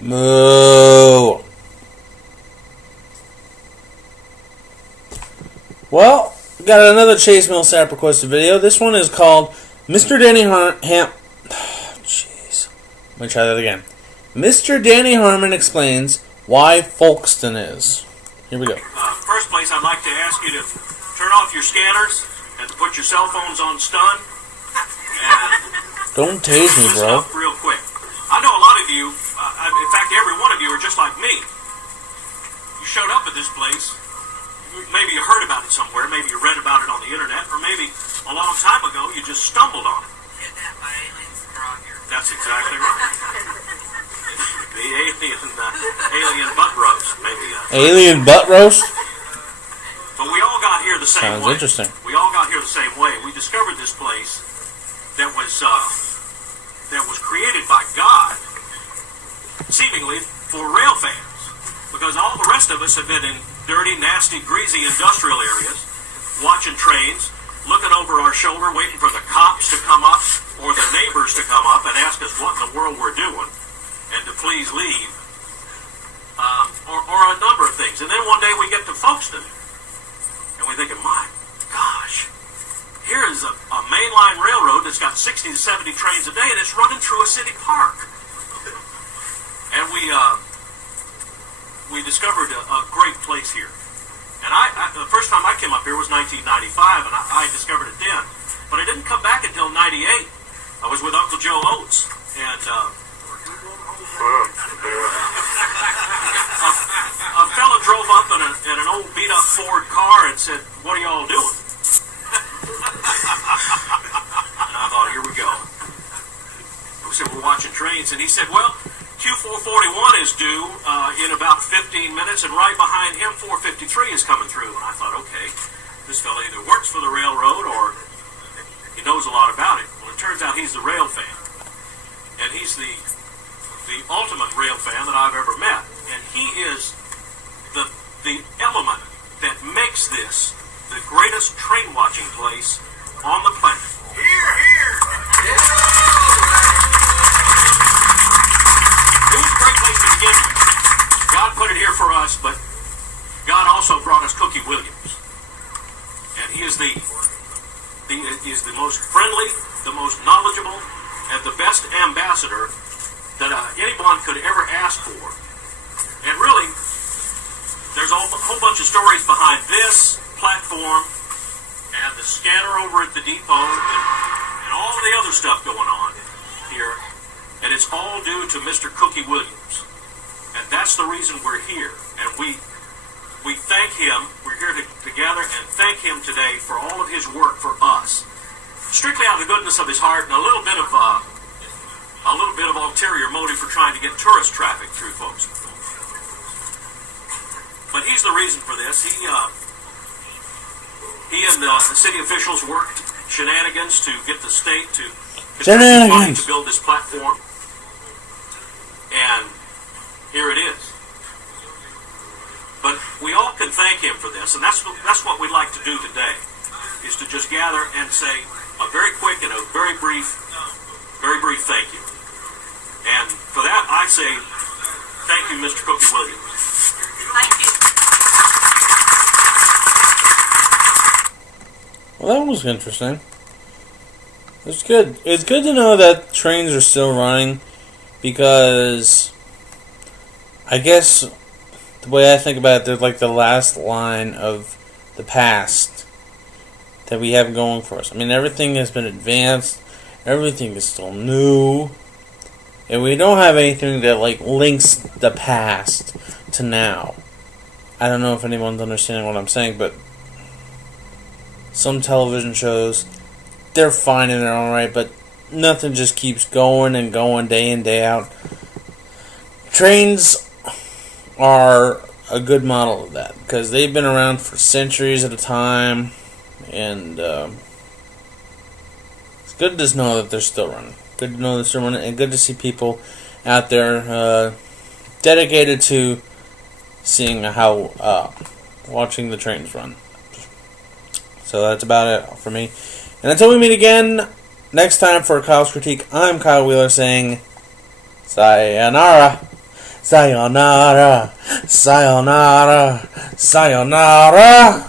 Moo. Well, we got another Chase Millsap requested video. This one is called Mr. Danny Jeez. Let me try that again. Mr. Danny Harmon explains why Folkston is. Here we go. First place, I'd like to ask you to turn off your scanners and put your cell phones on stun. And don't tase me, bro. Real quick. I know a lot of you, in fact, every one of you are just like me. You showed up at this place. Maybe you heard about it somewhere. Maybe you read about it on the internet. Or maybe a long time ago you just stumbled on it. Kidnapped by aliens and brought here. That's exactly right. The alien butt roast. Maybe. Alien butt roast? But we all got here the same way. Sounds interesting. We all got here the same way. We discovered this place that was created by God, seemingly for rail fans. Because all the rest of us have been in dirty, nasty, greasy industrial areas, watching trains, looking over our shoulder, waiting for the cops to come up or the neighbors to come up and ask us what in the world we're doing and to please leave, or a number of things. And then one day we get to Folkestone, and we're thinking, my gosh, here is a mainline railroad that's got 60 to 70 trains a day, and it's running through a city park. And we discovered a great place here. And the first time I came up here was 1995, and I discovered it then. But I didn't come back until 98. I was with Uncle Joe Oates, and a fella drove up in an old beat-up Ford car and said, "What are y'all doing?" And I thought, here we go. We said, we're watching trains, and he said, well, Q441 is due in about 15 minutes, and right behind him, 453 is coming through. And I thought, okay, this fella either works for the railroad or he knows a lot about it. Well, it turns out he's the rail fan. And he's the ultimate rail fan that I've ever met. And he is the element that makes this the greatest train-watching place on the planet. Here, here! It was a great place to begin with. God put it here for us, but God also brought us Cookie Williams. And he is the most friendly, the most knowledgeable, and the best ambassador that anyone could ever ask for. And really, there's a whole bunch of stories behind this platform and the scanner over at the depot and all of the other stuff going on here. And it's all due to Mr. Cookie Williams. And that's the reason we're here. And we thank him. We're here to gather and thank him today for all of his work for us. Strictly out of the goodness of his heart and a little bit of ulterior motive for trying to get tourist traffic through folks. But he's the reason for this. He and the city officials worked shenanigans to get the state to build this platform. And here it is. But we all can thank him for this, and that's what we'd like to do today, is to just gather and say a very quick and a very brief thank you. And for that, I say thank you, Mr. Cookie Williams. Thank you. Well, that was interesting. It's good. It's good to know that trains are still running, because I guess the way I think about it, they're like the last line of the past that we have going for us. I mean, everything has been advanced, everything is still new, and we don't have anything that like links the past to now. I don't know if anyone's understanding what I'm saying, but some television shows, they're fine in their own right, but nothing just keeps going and going day in, day out. Trains are a good model of that, because they've been around for centuries at a time, and it's good to just know that they're still running. Good to know they're still running, and good to see people out there dedicated to seeing how watching the trains run. So that's about it for me. And until we meet again next time for Kyle's Critique, I'm Kyle Wheeler saying sayonara. Sayonara. Sayonara. Sayonara.